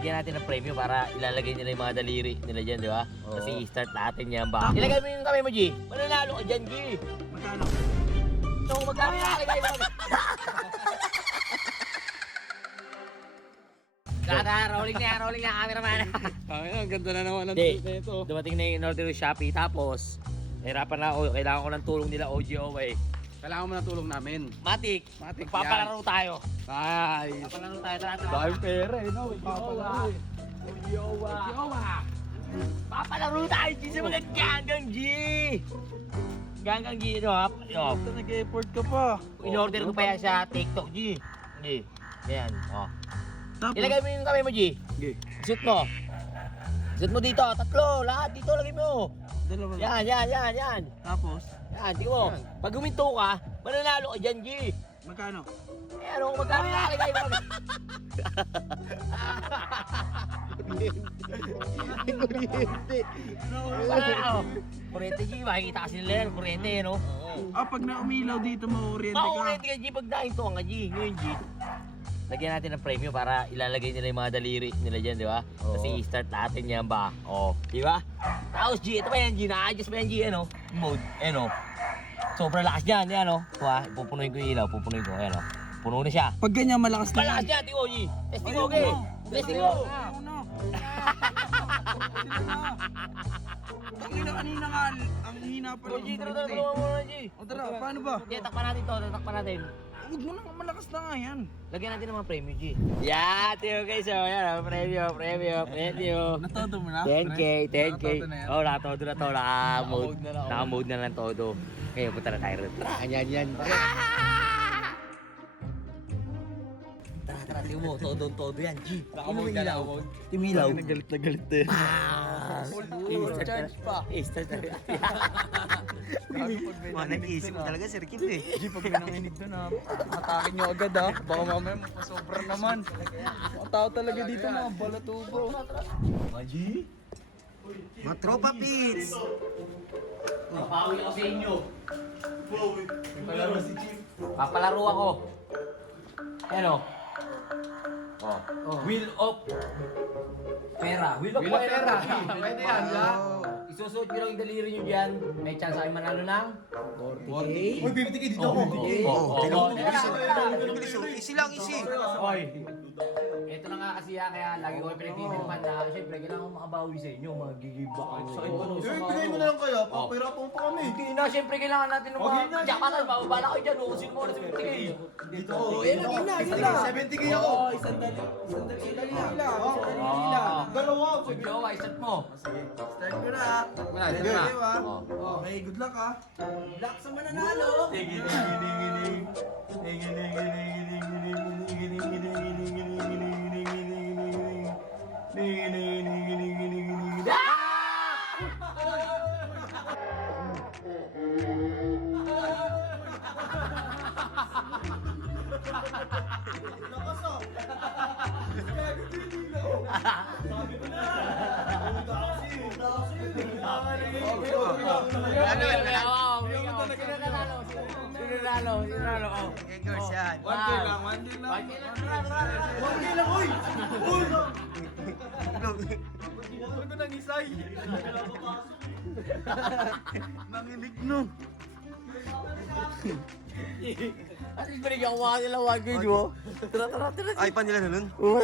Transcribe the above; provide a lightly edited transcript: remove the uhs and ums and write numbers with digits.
lagyan natin ng premyo para ilalagay nila yung mga daliri nila dyan, di ba? Kasi i-start natin yan ba? Ilagay mo yung kamay mo, G. Mananalo ka dyan, G. Magkano? So, magkano nakalagay mo? Rolling na, cameraman. Ang ganda na naman ng Hindi. tweet na ito. Dumating na yung in-order yung Shopee, tapos nahirapan na ako, kailangan ko ng tulong nila OGOA. Kailangan mo ng tulong namin. Matik, Matik, papalaro tayo. Nice. Papalaro tayo, tara. Dahil pera eh, no? Ipapalaro eh. OGOA. Papalaro tayo, G, sa mga ganggang G. Ganggang G, ito ha. Ito, nag-effort ka pa. In-order ko pa yan sa TikTok, G. G. Yan, oh. Tapos? Ilagay mo yung kamay mo, G. Okay. Shoot mo. Shoot mo dito, tatlo, lahat dito, lagay mo. Dalawa. Yan. Tapos? Yan, tingnan mo. Pag huminto ka, mananalo ka dyan, G. Magkano? Eh, ano kung magkano nakalagay mo? Kuryente. Kuryente, G. Makikita kasi nila yan, kuryente, no? Ah, pag na-umilaw dito, mauryente ka. Makuryente ka, G, pag dahin to nga, G. Ngayon, G. Lagyan natin ng premyo para ilalagay nila yung mga daliri nila dyan, di ba? Kasi i-start natin yan ba? Di ba? Tapos, G, ito ba yan, G? Na-adjust ba yan, G, ano? Mode, ano? Sobrang lakas dyan, yan, no? Ito ha, pupunuin ko yung ilaw, pupunuin ko, ayan, no? Puno na siya. Pag ganyan, malakas na Malakas dyan, tingko, G. Testing ko, okay? Testing ko. Ang ina kanina nga, ang hina pa G, tara, muna, G. O tara, paano ba? G, takpan natin to, takpan natin. Huwag mo na, malakas na nga yan. Lagyan natin ng mga premyo, G. Yeah, tingko guys, so, yan, premyo. Natodo mo na? 10K. Nakatodo na yan? Oo, nakatodo na to. Naka-mode na lang todo. Ngayon, punta na tayo rin. Tara, yan. Tara, tingnan mo. Todo yan, G. Naka-mode ka, naka-mode. Tumilaw. Galit na galit eh. Charge pa. Start na. Nag-iisip mo talaga, Sir Kim eh. G, pag may nanginig doon ha, atakin nyo agad ha. Baka mamaya mapasobra naman. Mga tao talaga dito mga balatubo. G? Mga tropa pits! Papawi ako sa inyo. Palaro si Chief. Papalaro ako. Ano? Wheel of pera. Wheel of pera. Pwede yan, ha? Isusuot nyo lang yung daliri nyo dyan. May chance ay manalo ng 40K. Uy, bibiti dito ako. Easy lang, easy. Oy. Ito na nga kasi kaya lagi ko pinagtitripan na siyempre kailangan ko makabawi sa inyo. Magigib ako. Bigay mo na lang kaya, papahirapan pa kami. Hindi na, siyempre kailangan natin ng mga jackpatan. Bababala ko dyan, uusin mo na sa 50K. Dito ako. Yun lang. 70K ako. Sandali lang. Dalawa. Jowa, isat mo. Start ko na. Wala, ito na. Okay, good luck ha. Luck sa mananalo. Sinunalo. Okay, girls yan. 1K lang. 1K lang, uy! Uy! Huwag ko nang isay. Nanginig no. At least binigyan ko mga nila 1K, di ba? Tara. Ay, pa nila na nun? Oo.